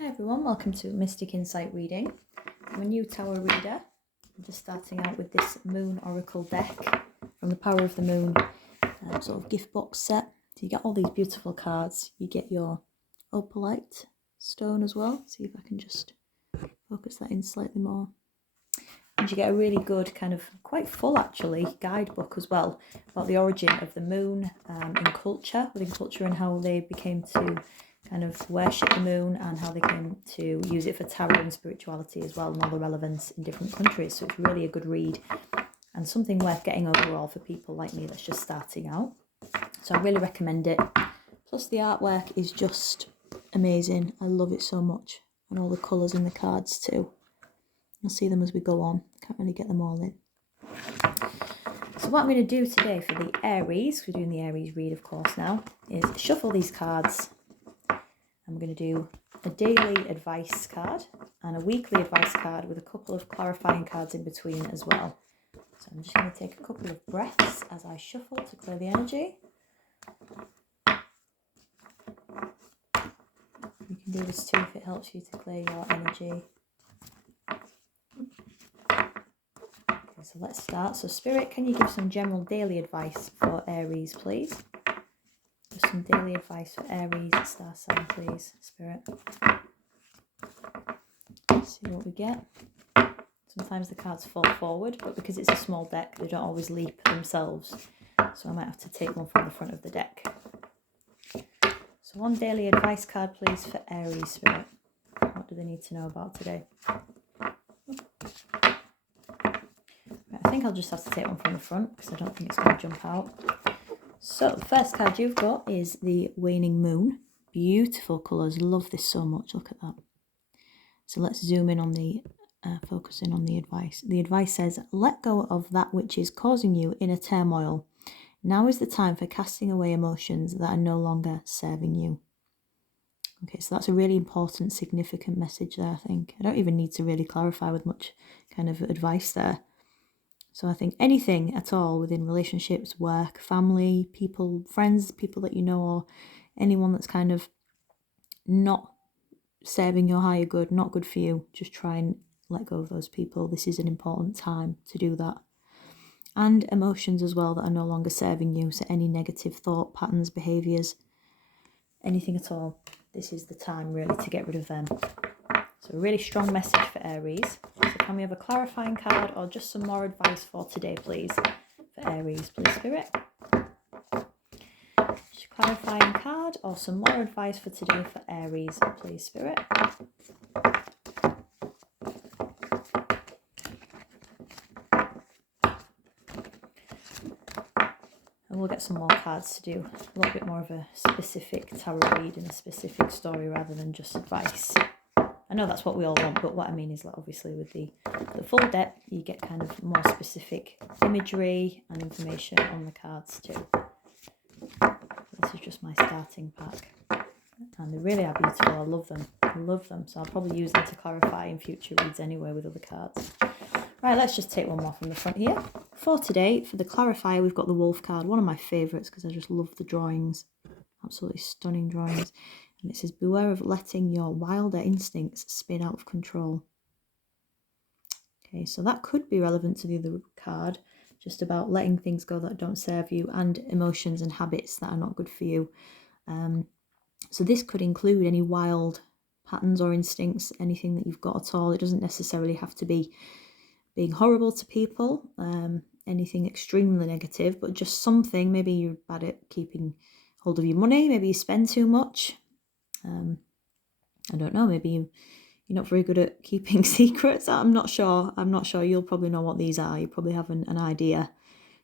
Hi everyone, welcome to Mystic Insight reading. I'm a new tarot reader. I'm just starting out with this Moon Oracle deck from the Power of the Moon sort of gift box set. So you get all these beautiful cards. You get your opalite stone as well. See if I can just focus that in slightly more. And you get a really good kind of, quite full actually, guidebook as well about the origin of the moon in culture, within culture, and how they became to kind of worship the moon and how they came to use it for tarot and spirituality as well, and all the relevance in different countries. So it's really a good read and something worth getting overall for people like me that's just starting out. So I really recommend it. Plus the artwork is just amazing. I love it so much, and all the colours in the cards too. You'll see them as we go on. Can't really get them all in. So what I'm going to do today for the Aries, we're doing the Aries read of course now, is shuffle these cards. I'm going to do a daily advice card and a weekly advice card with a couple of clarifying cards in between as well. So I'm just going to take a couple of breaths as I shuffle to clear the energy. You can do this too if it helps you to clear your energy. Okay, so let's start. So Spirit, can you give some general daily advice for Aries, please? Just some daily advice for Aries star sign, please, Spirit. Let's see what we get. Sometimes the cards fall forward, but because it's a small deck, they don't always leap themselves. So I might have to take one from the front of the deck. So one daily advice card, please, for Aries, Spirit. What do they need to know about today? Right, I think I'll just have to take one from the front because I don't think it's going to jump out. So the first card you've got is the Waning Moon. Beautiful colours. Love this so much. Look at that. So let's zoom in on the, focus in on the advice. The advice says, let go of that which is causing you inner turmoil. Now is the time for casting away emotions that are no longer serving you. Okay, so that's a really important, significant message there, I think. I don't even need to really clarify with much kind of advice there. So I think anything at all within relationships, work, family, people, friends, people that you know, or anyone that's kind of not serving your higher good, not good for you, just try and let go of those people. This is an important time to do that. And emotions as well that are no longer serving you. So any negative thought patterns, behaviours, anything at all, this is the time really to get rid of them. So a really strong message for Aries. So can we have a clarifying card or just some more advice for today, please? For Aries, please, Spirit. Just a clarifying card or some more advice for today for Aries, please, Spirit. And we'll get some more cards to do a little bit more of a specific tarot read and a specific story rather than just advice. I know that's what we all want, but what I mean is, like, obviously with the full deck, you get kind of more specific imagery and information on the cards too. This is just my starting pack. And they really are beautiful. I love them. I love them. So I'll probably use them to clarify in future reads anyway with other cards. Right, let's just take one more from the front here. For today, for the clarifier, we've got the wolf card. One of my favourites because I just love the drawings. Absolutely stunning drawings. And it says, beware of letting your wilder instincts spin out of control. Okay, so that could be relevant to the other card, just about letting things go that don't serve you and emotions and habits that are not good for you. So this could include any wild patterns or instincts, anything that you've got at all. It doesn't necessarily have to be being horrible to people, anything extremely negative, but just something. Maybe you're bad at keeping hold of your money, maybe you spend too much. I don't know, maybe you're not very good at keeping secrets. I'm not sure. You'll probably know what these are. You probably have an idea.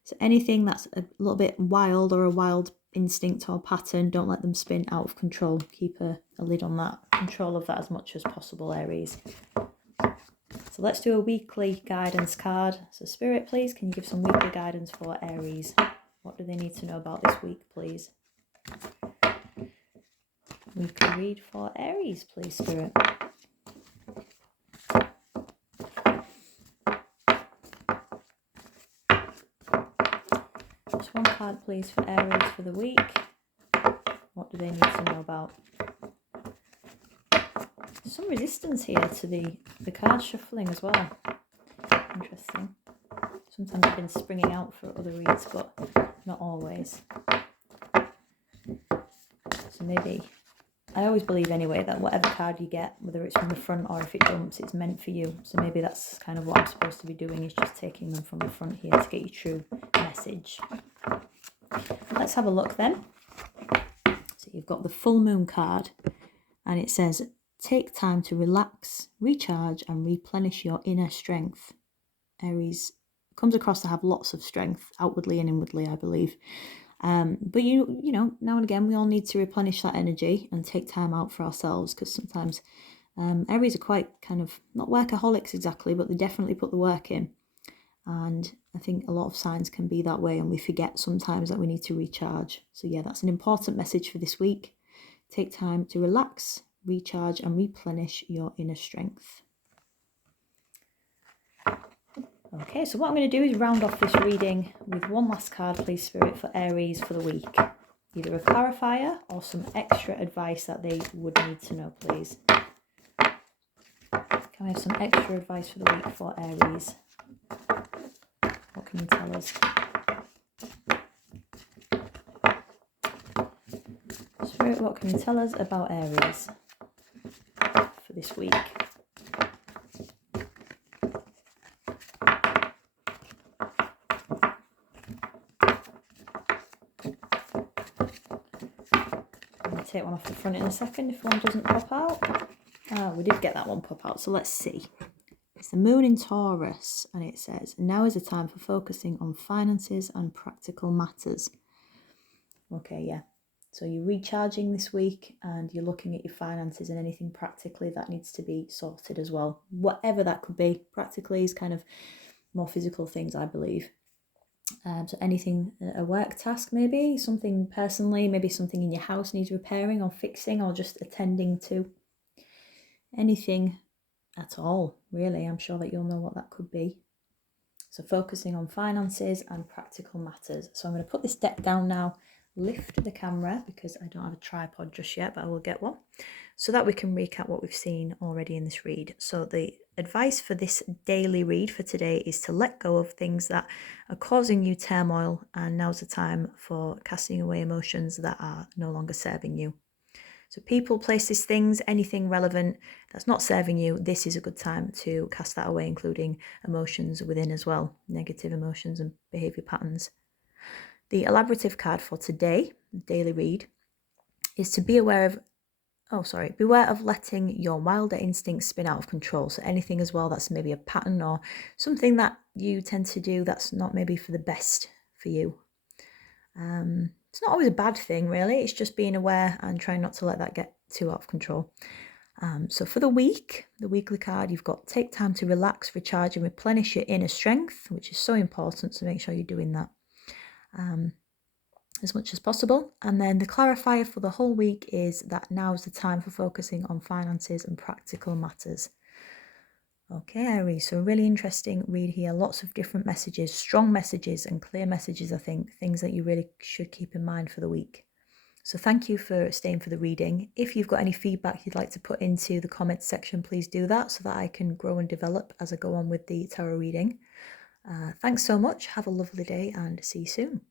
So anything that's a little bit wild or a wild instinct or pattern, don't let them spin out of control. Keep a lid on that, control of that as much as possible, Aries. So let's do a weekly guidance card. So Spirit, please, can you give some weekly guidance for Aries? What do they need to know about this week, please? Weekly read for Aries, please, Spirit. Just one card, please, for Aries for the week. What do they need to know about? some resistance here to the card shuffling as well. Interesting. Sometimes I've been springing out for other reads, but not always. So maybe, I always believe anyway that whatever card you get, whether it's from the front or if it jumps, it's meant for you. So maybe that's kind of what I'm supposed to be doing, is just taking them from the front here to get your true message. Let's have a look then. So you've got the full moon card, and it says, take time to relax, recharge and replenish your inner strength. Aries comes across to have lots of strength, outwardly and inwardly, I believe. But you know, now and again, we all need to replenish that energy and take time out for ourselves, because sometimes Aries are quite kind of, not workaholics exactly, but they definitely put the work in. And I think a lot of signs can be that way, and we forget sometimes that we need to recharge. So yeah, that's an important message for this week. Take time to relax, recharge and replenish your inner strength. Okay, so what I'm going to do is round off this reading with one last card, please, Spirit, for Aries for the week. Either a clarifier or some extra advice that they would need to know, please. Can I have some extra advice for the week for Aries? What can you tell us? Spirit, what can you tell us about Aries for this week? Take one off the front in a second if one doesn't pop out. We did get that one pop out, so let's see. It's the moon in Taurus, and it says, now is the time for focusing on finances and practical matters. Okay, yeah. So you're recharging this week and you're looking at your finances and anything practically that needs to be sorted as well. Whatever that could be. Practically is kind of more physical things, I believe. So anything, a work task maybe, something personally, maybe something in your house needs repairing or fixing or just attending to. Anything at all, really. I'm sure that you'll know what that could be. So focusing on finances and practical matters. So I'm going to put this deck down now, lift the camera because I don't have a tripod just yet, but I will get one, so that we can recap what we've seen already in this read. So the advice for this daily read for today is to let go of things that are causing you turmoil, and now's the time for casting away emotions that are no longer serving you. So people, places, things, anything relevant that's not serving you, this is a good time to cast that away, including emotions within as well, negative emotions and behaviour patterns. The elaborative card for today, daily read, is to beware of letting your wilder instincts spin out of control. So anything as well that's maybe a pattern or something that you tend to do that's not maybe for the best for you. It's not always a bad thing, really. It's just being aware and trying not to let that get too out of control. So for the week, the weekly card, you've got take time to relax, recharge and replenish your inner strength, which is so important, so make sure you're doing that as much as possible. And then the clarifier for the whole week is that now is the time for focusing on finances and practical matters. Okay, Aries, so a really interesting read here. Lots of different messages, strong messages and clear messages, I think, things that you really should keep in mind for the week. So thank you for staying for the reading. If you've got any feedback you'd like to put into the comments section, please do that so that I can grow and develop as I go on with the tarot reading. Thanks so much. Have a lovely day and see you soon.